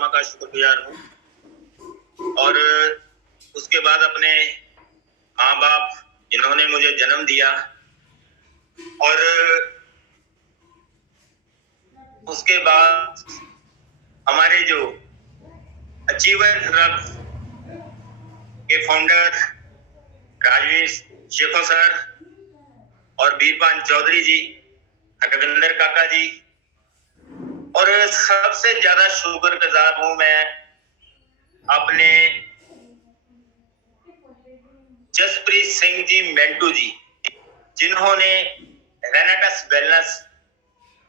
परमात्मा का शुक्रगुजार हूँ। और उसके बाद अपने माँ बाप जिन्होंने मुझे जन्म दिया, और उसके बाद हमारे जो अचीवर क्लब के फाउंडर राजवीर शेखो सर और बीरपान चौधरी जी, हरविंदर काका जी, और सबसे ज्यादा शुक्रगुजार हूं मैं अपने जसप्रीत सिंह जी मेंटू जी, जिन्होंने रेनेटस वेलनेस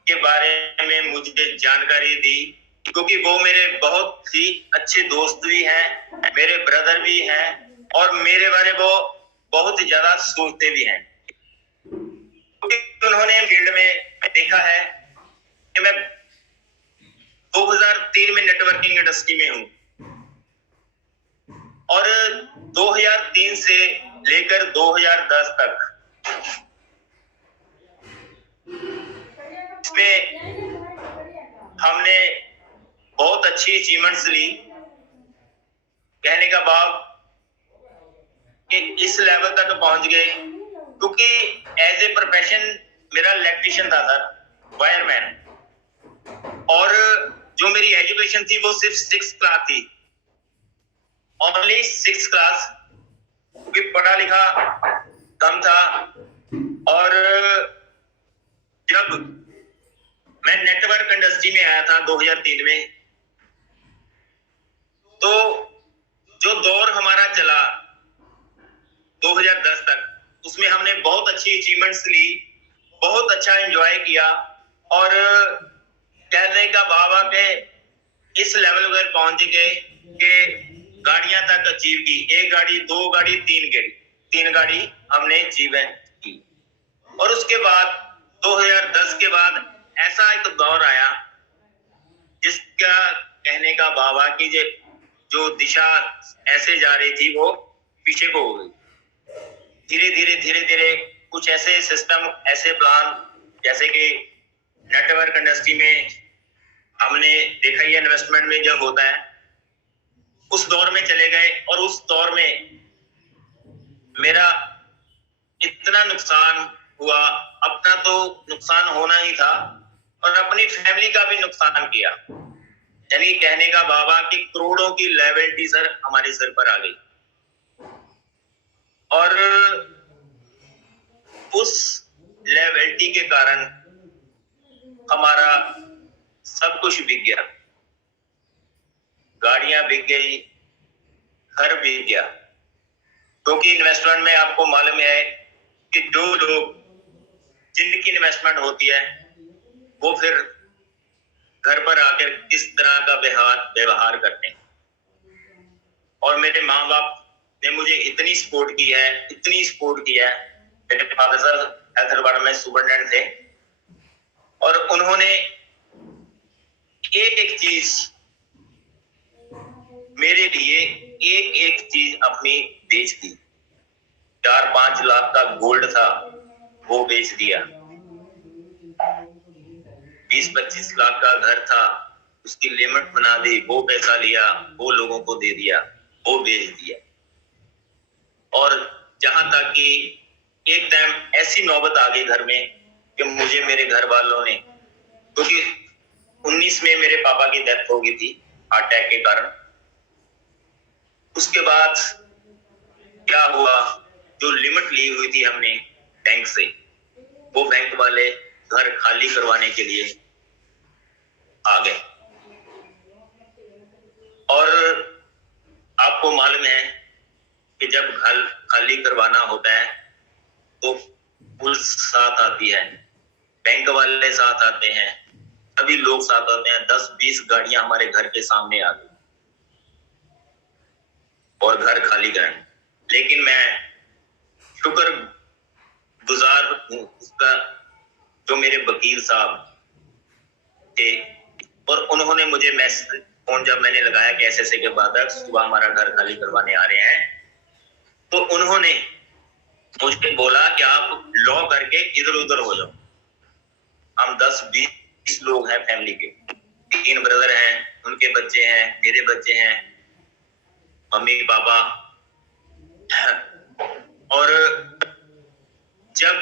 के बारे में मुझे जानकारी दी, क्योंकि वो मेरे बहुत ही अच्छे दोस्त भी हैं, मेरे ब्रदर भी हैं, और मेरे बारे वो बहुत ही ज्यादा सोचते भी हैं। उन्होंने फील्ड में देखा है कि मैं 2003 में नेटवर्किंग इंडस्ट्री में हूं, और 2003 से लेकर 2010 तक इसमें हमने बहुत अच्छी अचीवमेंट्स ली। कहने का भाव कि इस लेवल तक पहुंच गए, क्योंकि एज ए प्रोफेशन मेरा इलेक्ट्रिशियन था सर, वायरमैन, और जो मेरी एजुकेशन थी वो सिर्फ 6th क्लास थी, ओनली 6th क्लास, क्योंकि पढ़ा लिखा कम था। और जब मैं नेटवर्क इंडस्ट्री में आया था 2003 में, तो जो दौर हमारा चला 2010 तक, उसमें हमने बहुत अच्छी अचीवमेंट्स ली, बहुत अच्छा एंजॉय किया, और कहने का भाव है कि इस लेवल पर पहुंच गए कि गाड़ियां तक अचीव की, 1 गाड़ी 2 गाड़ी 3 गाड़ी हमने अचीव की। और उसके बाद 2010 के बाद ऐसा एक दौर आया जिसका कहने का भाव है कि जो दिशा ऐसे जा रही थी वो पीछे को हो गई। धीरे धीरे कुछ ऐसे सिस्टम, ऐसे प्लान, जैसे कि नेटवर्क इंडस्ट्री में हमने देखा ही इन्वेस्टमेंट में जब होता है, उस दौर में चले गए, और उस दौर में मेरा इतना नुकसान हुआ, अपना तो नुकसान होना ही था और अपनी फैमिली का भी नुकसान किया। यानी कहने का बाबा कि करोड़ों की लायबिलिटी सर हमारे सिर पर आ गई, और उस लायबिलिटी के कारण हमारा सब कुछ बिक गया, गाड़ियां बिक गई, घर बिक गया। क्योंकि इन्वेस्टमेंट में आपको मालूम है कि जो लोग जिनकी इन्वेस्टमेंट होती है वो फिर घर पर आकर किस तरह का व्यवहार करते हैं। और मेरे माँ बाप ने मुझे इतनी सपोर्ट की है, इतनी सपोर्ट किया है। मेरे फादर सर हैदराबाद में सुपरटेंडेंट थे, और उन्होंने एक चीज मेरे लिए, एक चीज अपनी बेच दी। 4-5 लाख का गोल्ड था, वो बेच दिया। 20-25 लाख का घर था, उसकी लिमिट बना दी, वो पैसा लिया, वो लोगों को दे दिया, वो बेच दिया। और जहां तक कि एक टाइम ऐसी नौबत आ गई घर में कि मुझे मेरे घर वालों ने, क्योंकि 19 में मेरे पापा की डेथ हो गई थी हार्ट अटैक के कारण। उसके बाद क्या हुआ, जो लिमिट ली हुई थी हमने बैंक से, वो बैंक वाले घर खाली करवाने के लिए आ गए। और आपको मालूम है कि जब घर खाली करवाना होता है तो पुलिस साथ आती है, बैंक वाले साथ आते हैं, सभी लोग साथ आते हैं। 10-20 गाड़ियां हमारे घर के सामने आ गई और घर खाली करें। लेकिन मैं शुक्र गुजार हूं उसका, जो मेरे वकील साहब थे, और उन्होंने मुझे मैसेज फोन जब मैंने लगाया कि ऐसे के बाद सुबह हमारा घर खाली करवाने आ रहे हैं, तो उन्होंने मुझे बोला कि आप लॉ करके इधर उधर हो जाओ। हम 10-20 लोग हैं फैमिली के, 3 ब्रदर हैं, उनके बच्चे हैं, मेरे बच्चे हैं, मम्मी पापा। और जब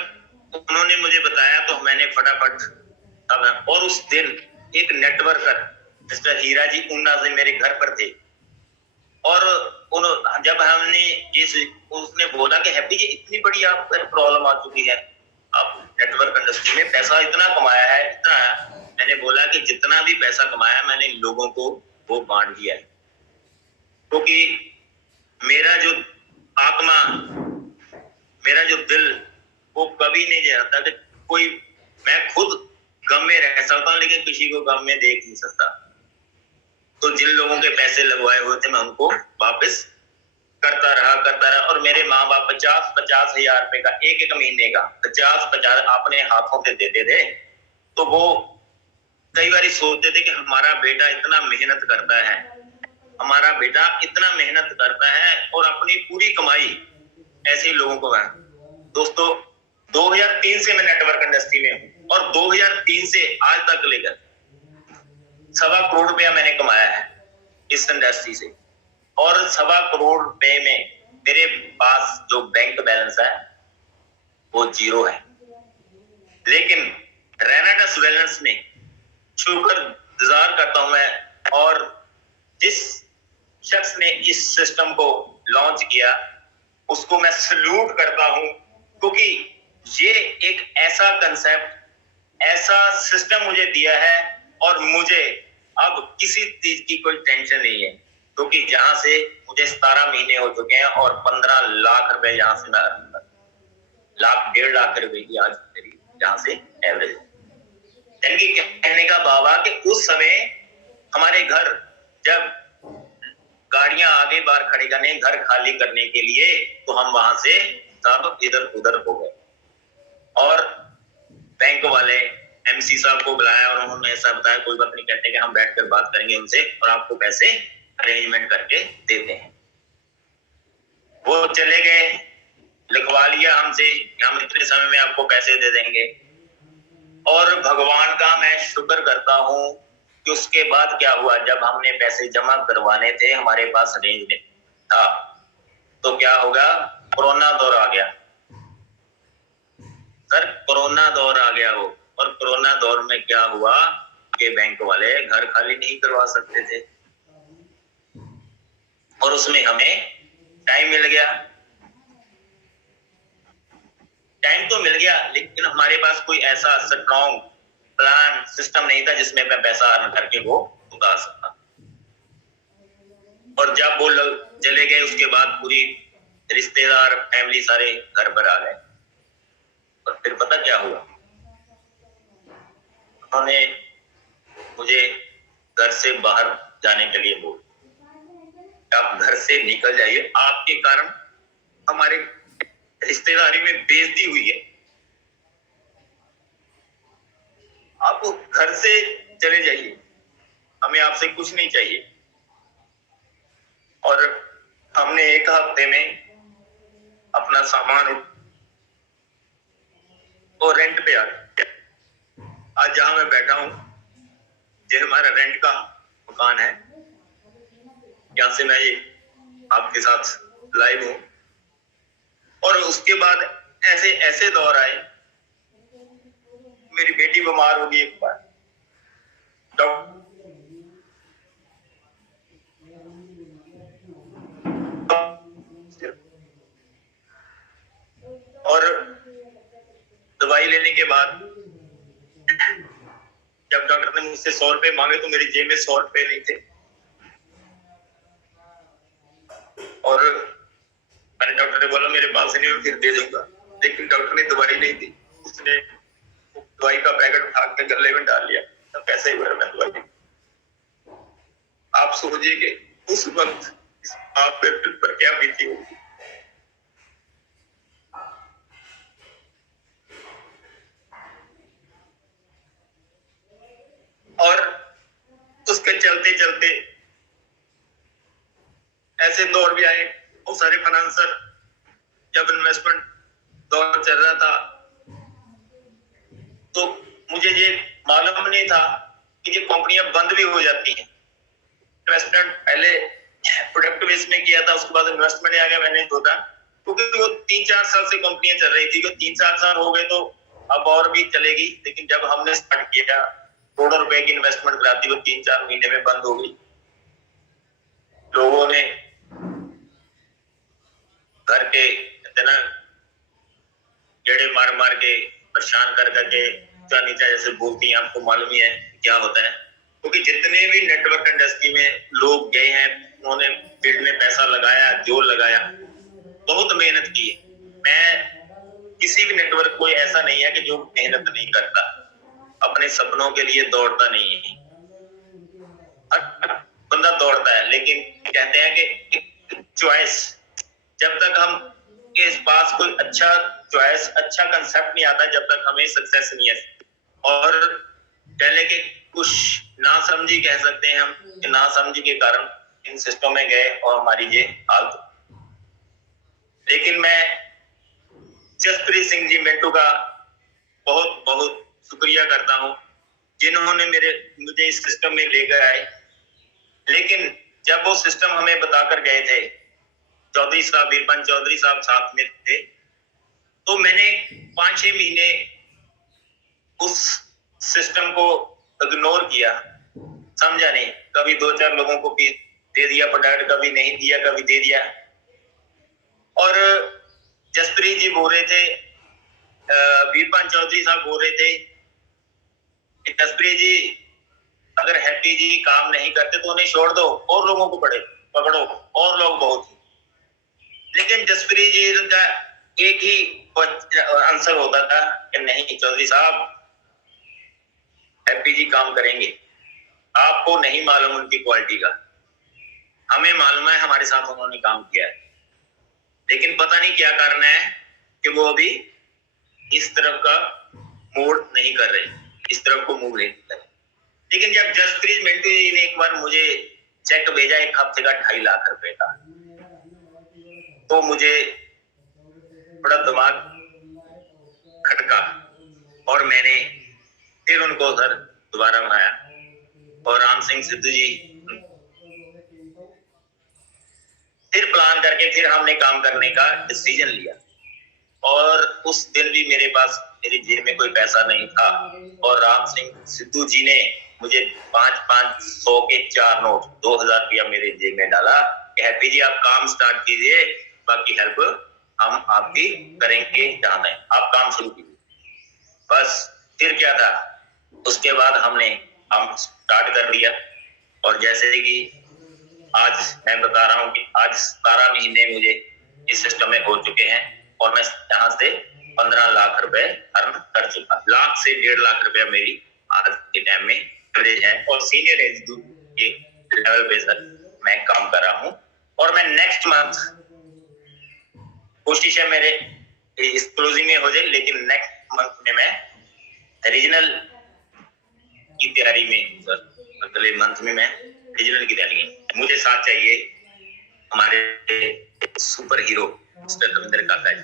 उन्होंने मुझे बताया तो मैंने फटाफट और उस दिन एक नेटवर्कर मिस्टर हीरा जी ऊना से मेरे घर पर थे। और जब हमने उसने बोला कि हैप्पी जी इतनी बड़ी आप पर प्रॉब्लम आ चुकी है, आप नेटवर्क इंडस्ट्री में पैसा इतना कमाया है, इतना है। मैंने बोला कि जितना भी पैसा कमाया मैंने लोगों को वो बांट दिया है, क्योंकि मेरा जो आत्मा, मेरा जो दिल वो कभी नहीं चाहता कि कोई, मैं खुद गम में रह सकता हूँ लेकिन किसी को गम में देख नहीं सकता। तो जिन लोगों के पैसे लगवाए हुए थे मैं उनको वापस करता रहा और मेरे माँ बाप 50-50 हजार रुपए का एक महीने का 50-50 अपने हाथों से देते थे। तो वो कई बार सोचते थे कि हमारा बेटा इतना मेहनत करता है, हमारा बेटा इतना मेहनत करता है और अपनी पूरी कमाई ऐसे लोगों को है। दोस्तों 2003 से मैं नेटवर्क इंडस्ट्री में हूँ और 2003 से आज तक लेकर 1.25 करोड़ रुपया मैंने कमाया है इस इंडस्ट्री से। और 1.25 करोड़ रुपए में मेरे पास जो बैंक बैलेंस है वो 0 है, लेकिन रेनाडस बैलेंस में शुक्रगुजार करता हूं मैं। और जिस शख्स ने इस सिस्टम को लॉन्च किया उसको मैं सल्यूट करता हूं, क्योंकि ये एक ऐसा कंसेप्ट, ऐसा सिस्टम मुझे दिया है और मुझे अब किसी चीज की कोई टेंशन नहीं है, क्योंकि जहां से मुझे 17 महीने हो चुके हैं और 15 लाख रुपए यहां से मैं 1.5 लाख रुपए की आज मेरी जहां से एवरेज। यानी कि कहने का बाबा कि उस समय हमारे घर जब गाड़ियां आगे बाहर खड़ी करने, घर खाली करने के लिए, तो हम वहां से सब इधर उधर हो गए और बैंक वाले एमसी साहब को बुलाया और उन्होंने ऐसा बताया कोई बात नहीं, कहते कि हम बैठकर बात करेंगे उनसे और आपको पैसे अरेंजमेंट करके देते हैं। वो चले गए, लिखवा लिया हमसे, हम इतने समय में आपको पैसे दे देंगे। और भगवान का मैं शुक्र करता हूं कि उसके बाद क्या हुआ, जब हमने पैसे जमा करवाने थे हमारे पास रेंज नहीं था, तो क्या होगा, कोरोना दौर आ गया सर, कोरोना दौर आ गया वो। और कोरोना दौर में क्या हुआ कि बैंक वाले घर खाली नहीं करवा सकते थे और उसमें हमें टाइम मिल गया। टाइम तो मिल गया लेकिन हमारे पास कोई ऐसा स्ट्रॉन्ग प्लान सिस्टम नहीं था जिसमें मैं पैसा अर्न करके वो उतार सकता। और जब वो लोग चले गए उसके बाद पूरी रिश्तेदार फैमिली सारे घर पर आ गए और फिर पता क्या हुआ, उन्होंने मुझे घर से बाहर जाने के लिए बोला, आप घर से निकल जाइए, आपके कारण हमारे रिश्तेदारी में बेइज्जती हुई है, आप घर से चले जाइए, हमें आपसे कुछ नहीं चाहिए। और हमने एक हफ्ते में अपना सामान और रेंट पे आ गया। आज जहां मैं बैठा हूं ये हमारा रेंट का मकान है, यहां से मैं ये आपके साथ लाइव हूं। और उसके बाद ऐसे ऐसे दौर आए, मेरी बेटी बीमार होगी एक बार, और दवाई लेने के बाद जब डॉक्टर ने मुझसे 100 रुपए मांगे तो मेरी जेब में 100 रुपए नहीं थे और मैंने डॉक्टर ने बोला मेरे पास नहीं, मैं फिर दे दूंगा, लेकिन डॉक्टर ने दवाई नहीं दी, उसने दवाई का पैकेट उठा के गले में डाल लिया, तो कैसे ही मैं दवाई। आप सोचिए कि उस वक्त आप पर क्या बीती होगी। और उसके चलते चलते ऐसे दौर भी आए, बहुत सारे फाइनेंसर, जब इन्वेस्टमेंट दौर चल रहा था तो मुझे ये मालूम नहीं था कि ये कंपनियां बंद भी हो जाती हैं। इन्वेस्टमेंट पहले प्रोडक्ट बेस में किया था, उसके बाद इन्वेस्टमेंट आ गया, मैंने सोचा क्योंकि वो 3-4 साल से कंपनियां चल रही थी, 3-4 साल हो गए तो अब और भी चलेगी। लेकिन जब हमने स्टार्ट किया, करोड़ों रुपए की इन्वेस्टमेंट कराती, वो 3-4 महीने में बंद हो गई। लोगों ने घर के कहते ना जड़े मार मार के परेशान कर करके ऊंचा नीचा जैसे बोलती हैं, आपको मालूम ही है क्या होता है। क्योंकि जितने भी नेटवर्क इंडस्ट्री में लोग गए हैं, उन्होंने फील्ड में पैसा लगाया, जोर लगाया, बहुत मेहनत की है। मैं किसी भी नेटवर्क कोई ऐसा नहीं है कि जो मेहनत नहीं करता, अपने सपनों के लिए दौड़ता नहीं है। हर बंदा दौड़ता है, लेकिन कहते हैं कि चॉइस, जब तक हम के पास कोई अच्छा चॉइस, अच्छा कंसेप्ट नहीं आता, जब तक हमें सक्सेस नहीं है। और पहले के कुछ ना समझी कह सकते हैं हम, कि ना समझी के कारण इन सिस्टम में गए और हमारी ये हालत। लेकिन मैं जसप्रीत सिंह जी मिंटू का बहुत बहुत शुक्रिया करता हूं, जिन्होंने मुझे इस सिस्टम में लेकर आए। लेकिन जब वो सिस्टम हमें बताकर गए थे, चौधरी साहब, वीरपंच चौधरी साहब साथ में थे, तो मैंने 5-6 महीने उस सिस्टम को इग्नोर किया, समझा नहीं। कभी 2-4 लोगों को भी दे दिया प्रोडक्ट, कभी नहीं दिया, कभी दे दिया। और जसप्रीत जी बोल रहे थे, वीरपंच चौधरी साहब बोल रहे थे कि जसप्रीत जी अगर हैप्पी जी काम नहीं करते तो उन्हें छोड़ दो, और लोगों को पकड़ो, और लोग बहुत। लेकिन जसप्रीत जी का एक ही आंसर होता था कि नहीं चौधरी साहब, हैप्पी जी काम करेंगे। आपको नहीं मालूम उनकी क्वालिटी का, हमें मालूम है, हमारे साथ उन्होंने काम किया है। लेकिन पता नहीं क्या कारण है कि वो अभी इस तरफ का मूव नहीं कर रहे, इस तरफ को मूव नहीं कर रहे। लेकिन जब जसप्रीत मिंटू जी ने एक बार मुझे चेक भेजा 1 हफ्ते का 2.5 लाख रुपए का, तो मुझे बड़ा दिमाग खटका और मैंने फिर उनको उधर दोबारा बनाया। और राम सिंह सिद्धू जी फिर प्लान करके फिर हमने काम करने का डिसीजन लिया। और उस दिन भी मेरे पास, मेरी जेब में कोई पैसा नहीं था, और राम सिंह सिद्धू जी ने मुझे 500 के 4 नोट 2000 रुपया मेरे जेब में डाला कि हैप्पी जी आप काम स्टार्ट कीजिए, बाकी हेल्प हम आपकी करेंगे, जहां तक आप काम शुरू कीजिए। बस फिर क्या था, उसके बाद हमने काम स्टार्ट कर दिया। और जैसे कि आज मैं बता रहा हूँ कि आज 17 महीने मुझे इस सिस्टम में हो चुके हैं, और मैं यहाँ से 15 लाख रुपए अर्न कर चुका। लाख से 1.5 लाख रुपया मेरी आज के टाइम में एवरेज है, और सीनियर एग्जीक्यूटिव के लेवल पे सर मैं काम कर रहा हूँ। और मैं नेक्स्ट मंथ, कोशिश है मेरे इस क्लोजिंग में हो जाए, लेकिन नेक्स्ट मंथ में मैं रीजनल की तैयारी में सर, अगले मंथ में मैं रीजनल की तैयारी में, मुझे साथ चाहिए हमारे सुपर हीरो मिस्टर रविंद्र काका जी।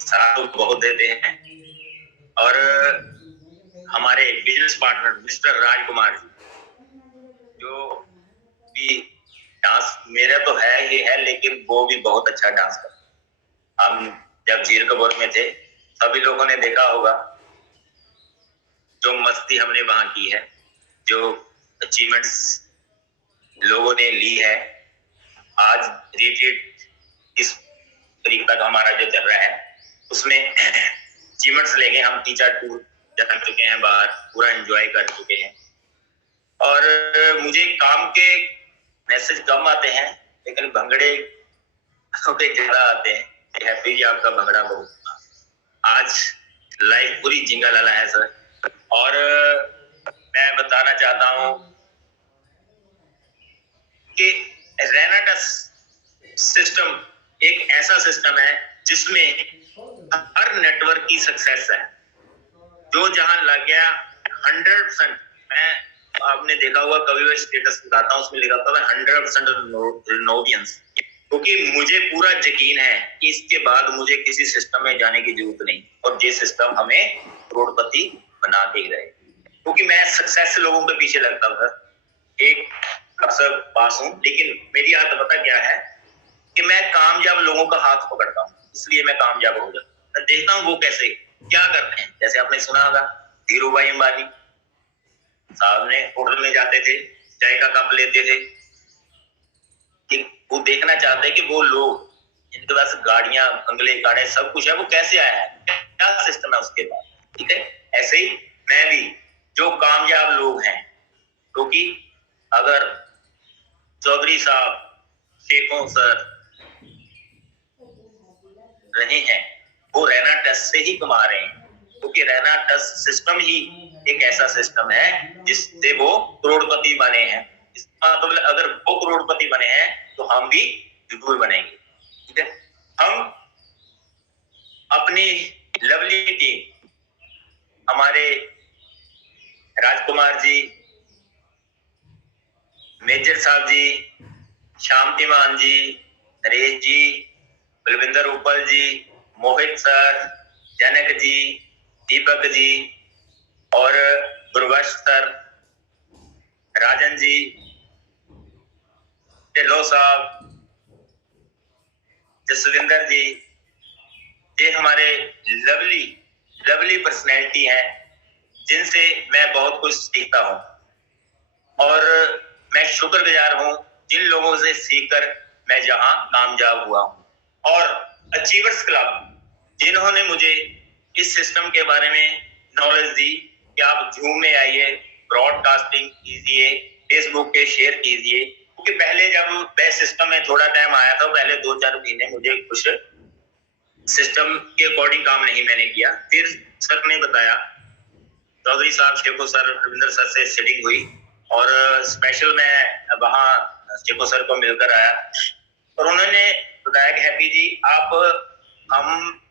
साथ तो बहुत देते हैं, और हमारे business partner mister Rajkumar ji, जो भी डांस मेरा तो है ही है, लेकिन वो भी बहुत अच्छा डांस करते। हम जब जीर कपूर में थे, सभी लोगों ने देखा होगा जो मस्ती हमने वहां की है, जो अचीवमेंट्स लोगों ने ली है। आज रिट्रीट इस तरीके तक हमारा जो चल रहा है, उसमें अचीवमेंट्स लेके हम 3-4 टूर जा चुके हैं बाहर, पूरा एंजॉय कर चुके हैं। और मुझे काम के मैसेज कम आते हैं, लेकिन भंगड़े पे ज्यादा आते हैं। हैप्पी जी आपका भंगड़ा बहुत, आज लाइफ पूरी जिंगा लाला है सर। और मैं बताना चाहता हूं कि रेनाटस सिस्टम एक ऐसा सिस्टम है जिसमें हर नेटवर्क की सक्सेस है। जो जहां लग गया 100%, मैं आपने देखा होगा कभी भी स्टेटस दिखाता हूं, उसमें लिखा होता है 100% रिनोवियंस, क्योंकि मुझे पूरा यकीन है कि इसके बाद मुझे किसी सिस्टम में जाने की जरूरत नहीं, और ये सिस्टम हमें करोड़पति बना के ही रहे। क्योंकि मैं सक्सेस लोगों के पीछे लगता था, पास हूँ, लेकिन मेरी आदत पता क्या है कि मैं कामयाब लोगों का हाथ पकड़ता हूँ, इसलिए मैं कामयाब हो जाता हूँ। देखता हूँ वो कैसे क्या करते हैं। जैसे आपने सुना होगा धीरू भाई अंबानी साहब ने होटल में जाते थे, चाय का कप लेते थे कि वो देखना चाहते हैं कि वो लोग जिनके पास गाड़ियां बंगले गाड़े सब कुछ है वो कैसे आया है, क्या सिस्टम है उसके पास। ठीक है, ऐसे ही मैं भी जो कामयाब लोग हैं, क्योंकि अगर चौधरी साहब शेखों सर रहे हैं वो रैना ट्रस्ट से ही कमा रहे हैं, क्योंकि रैना ट्रस्ट सिस्टम ही एक ऐसा सिस्टम है जिससे वो करोड़पति बने हैं। मतलब अगर वो करोड़पति बने हैं तो हम भी जरूर बनेंगे। ठीक है, हम अपनी लवली टीम, हमारे राजकुमार जी, मेजर साहब जी, शांति मान जी, नरेश जी, बलविंदर उपल जी, मोहित सर, जनक जी, दीपक जी और गुरबख्श सर, राजन जी, ढिल्लो साहब, जसविंदर जी, ये हमारे लवली लवली पर्सनैलिटी हैं जिनसे मैं बहुत कुछ सीखता हूं और मैं शुक्रगुजार हूं जिन लोगों से सीखकर मैं जहां कामयाब हुआ हूं। और अचीवर्स क्लब जिन्होंने मुझे इस सिस्टम के बारे में नॉलेज दी कि आप जूम में आइए, ब्रॉडकास्टिंग कीजिए, फेसबुक पे शेयर कीजिए, क्योंकि पहले जब वह सिस्टम में थोड़ा टाइम आया था, पहले 2-4 महीने मुझे कुछ सिस्टम के अकॉर्डिंग काम नहीं मैंने किया। फिर सर ने बताया, चौधरी साहब शेखो सर, रविंदर सर से सेटिंग हुई और स्पेशल मैं वहां शेखो सर को मिलकर आया और उन्होंने बताया कि हैप्पी जी आप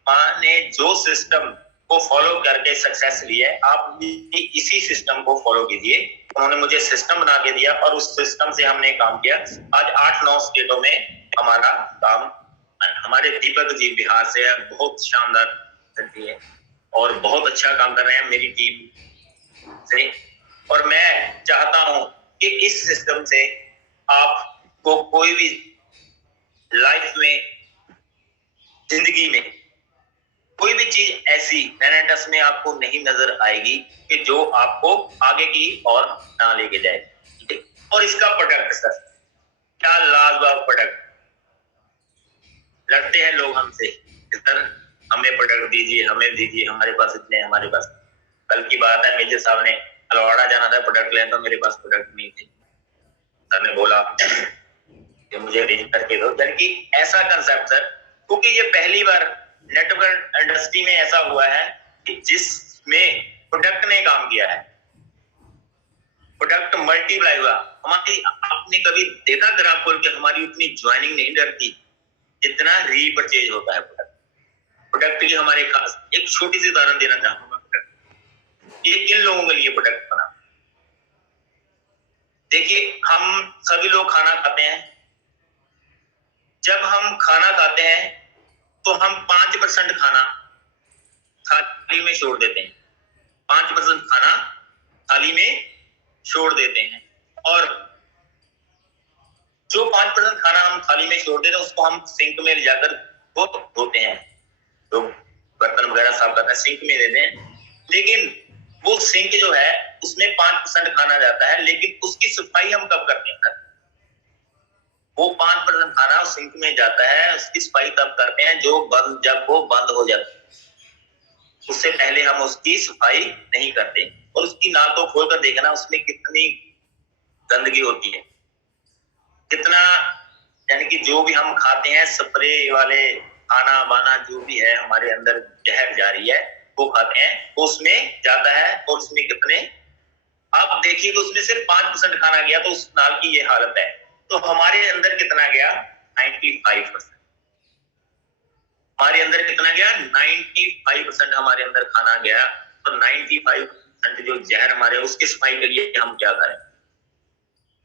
हमने जो सिस्टम को फॉलो करके सक्सेस ली है, आप इसी सिस्टम को फॉलो कीजिए। उन्होंने मुझे सिस्टम बना के दिया और उस सिस्टम से हमने काम किया। आज 8-9 स्टेटों में हमारा काम, हमारे दीपक जी बिहार से बहुत शानदार करती है और बहुत अच्छा काम कर रहे हैं मेरी टीम से। और मैं चाहता हूं कि इस सिस्टम से आपको कोई भी लाइफ में, जिंदगी में कोई भी चीज ऐसी रैना ट्रस्ट में आपको नहीं नजर आएगी कि जो आपको आगे की ओर ना लेके जाए। ठीक है, और इसका प्रोडक्ट सर क्या लाजवाब प्रोडक्ट। लड़ते हैं लोग हमसे सर हमें प्रोडक्ट दीजिए, हमें दीजिए, हमारे पास इतने, हमारे पास। कल की बात है, मेजर साहब ने अलवाड़ा जाना था प्रोडक्ट लेना, तो मेरे पास प्रोडक्ट नहीं थे। सर ने बोला कि मुझे अरेंज करके दो। जबकि ऐसा कंसेप्ट सर, क्योंकि ये पहली बार नेटवर्क इंडस्ट्री में ऐसा हुआ है कि जिसमें प्रोडक्ट ने काम किया है, प्रोडक्ट मल्टीप्लाई हुआ। हमारी, आपने कभी देखा ग्राफ खोल के, हमारी उतनी ज्वाइनिंग नहीं डरती जितना रीपरचेज होता है प्रोडक्ट की। हमारे खास एक छोटी सी उदाहरण देना चाहूंगा। प्रोडक्ट ये किन लोगों के लिए प्रोडक्ट बना? देखिए, हम सभी लोग खाना खाते हैं। जब हम खाना खाते हैं तो हम 5% खाना थाली में छोड़ देते हैं। 5% खाना थाली में छोड़ देते हैं और जो 5% खाना हम थाली में छोड़ देते हैं उसको हम सिंक में ले जाकर वो धोते हैं, तो बर्तन वगैरह साफ करते हैं, सिंक में देते हैं। लेकिन वो सिंक जो है उसमें 5% खाना जाता है, लेकिन उसकी सफाई हम कब करते हैं? वो 5% खाना उस सिंक में जाता है, उसकी सफाई तब करते हैं जब वो बंद हो जाता है। उससे पहले हम उसकी सफाई नहीं करते। और उसकी नाल को खोल कर देखना उसमें कितनी गंदगी होती है, कितना, यानी कि जो भी हम खाते हैं स्प्रे वाले खाना वाना जो भी है हमारे अंदर जहर जा रही है वो खाते हैं, वो उसमें जाता है। और उसमें कितने, आप देखिए तो उसमें सिर्फ 5% खाना गया तो उस नाल की ये हालत है। तो हमारे अंदर कितना गया? 95%। हमारे अंदर कितना गया? 95% हमारे अंदर खाना गया। तो 95% जो जहर हमारे, उसकी सफाई के लिए हम क्या करें?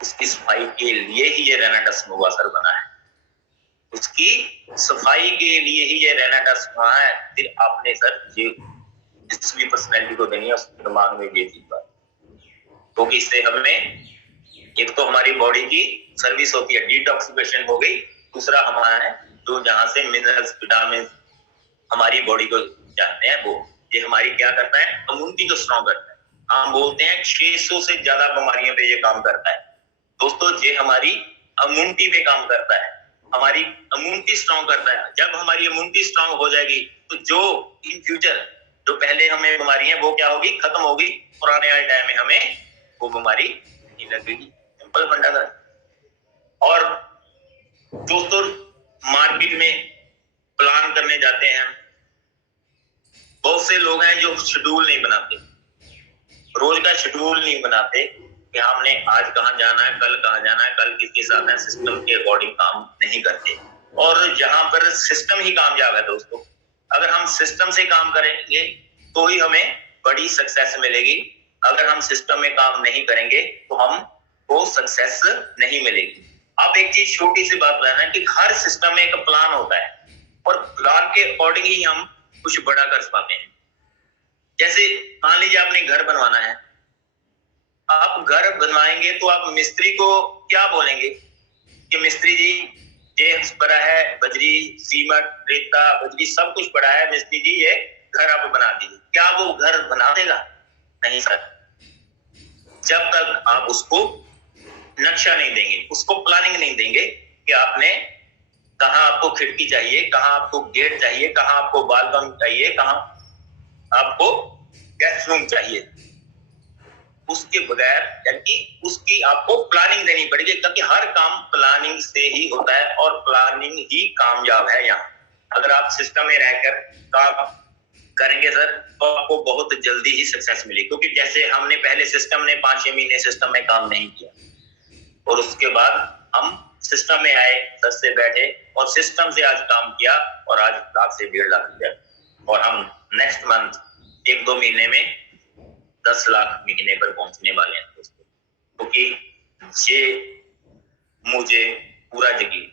उसकी सफाई के लिए ही ये रैना ट्रस्ट नोवा सर बना है। उसकी सफाई के लिए ही ये रैना ट्रस्ट बना है। फिर आपने सर ये जिस भी पर्सनैलिटी को देनी है उसके दिमाग में ये चीज बात, क्योंकि इससे हमें एक तो हमारी बॉडी की सर्विस होती है, डिटॉक्सिफिकेशन हो गई। दूसरा हमारा है जो जहां से मिनरल्स, विटामिन हमारी बॉडी को जाते हैं, वो ये हमारी क्या करता है, इम्यूनिटी को स्ट्रॉन्ग करता है। हम बोलते हैं 600 से ज्यादा बीमारियों पे ये काम करता है। दोस्तों ये हमारी इम्यूनिटी पे काम करता है, हमारी इम्यूनिटी स्ट्रॉन्ग करता है। जब हमारी इम्यूनिटी स्ट्रॉन्ग हो जाएगी तो जो इन फ्यूचर जो पहले हमें बीमारी है वो क्या होगी, खत्म होगी। पुराने वाले टाइम में हमें वो बीमारी नहीं लगेगी। सिंपल फंडा था। और दोस्तों मार्केट में प्लान करने जाते हैं, बहुत से लोग हैं जो शेड्यूल नहीं बनाते, रोज का शेड्यूल नहीं बनाते कि हमने आज कहाँ जाना है, कल कहाँ जाना है, कल किसके साथ है, सिस्टम के अकॉर्डिंग काम नहीं करते। और जहां पर सिस्टम ही कामयाब है दोस्तों, अगर हम सिस्टम से काम करेंगे तो ही हमें बड़ी सक्सेस मिलेगी। अगर हम सिस्टम में काम नहीं करेंगे तो हम वो सक्सेस नहीं मिलेगी। अब एक चीज छोटी सी बात बताना कि हर सिस्टम में एक प्लान होता है और प्लान के अकॉर्डिंग ही हम कुछ बड़ा कर पाते हैं। जैसे मान लीजिए आपने घर बनवाना है, आप घर बनवाएंगे तो आप मिस्त्री को क्या बोलेंगे कि मिस्त्री जी ये पड़ा है, बजरी, सीमेंट, रेता, बजरी सब कुछ पड़ा है, मिस्त्री जी ये घर आप बना दीजिए। क्या वो घर बना देगा? नहीं सर। जब तक आप उसको नक्शा नहीं देंगे, उसको प्लानिंग नहीं देंगे कि आपने कहाँ आपको खिड़की चाहिए, कहाँ आपको गेट चाहिए, कहाँ आपको बालकनी चाहिए, कहाँ आपको गेस्ट रूम चाहिए, उसके बगैर यानी उसकी आपको प्लानिंग देनी पड़ेगी। क्योंकि हर काम प्लानिंग से ही होता है और प्लानिंग ही कामयाब है। यहाँ अगर आप सिस्टम में रहकर काम करेंगे सर तो आपको बहुत जल्दी ही सक्सेस मिलेगी। क्योंकि जैसे हमने पहले सिस्टम ने 5-6 महीने सिस्टम में काम नहीं किया और उसके बाद हम सिस्टम में आए, सर से बैठे और सिस्टम से आज काम किया और आज 1 लाख से 1.5 लाख किया और हम नेक्स्ट मंथ 1-2 महीने में 10 लाख महीने पर पहुंचने वाले हैं दोस्तों। क्योंकि ये मुझे पूरा यकीन।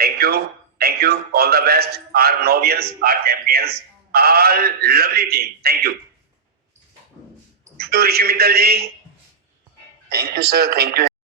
Thank you, all the best, are novians, are champions, all lovely team, thank you. Rishi Mittal ji, thank you sir, thank you.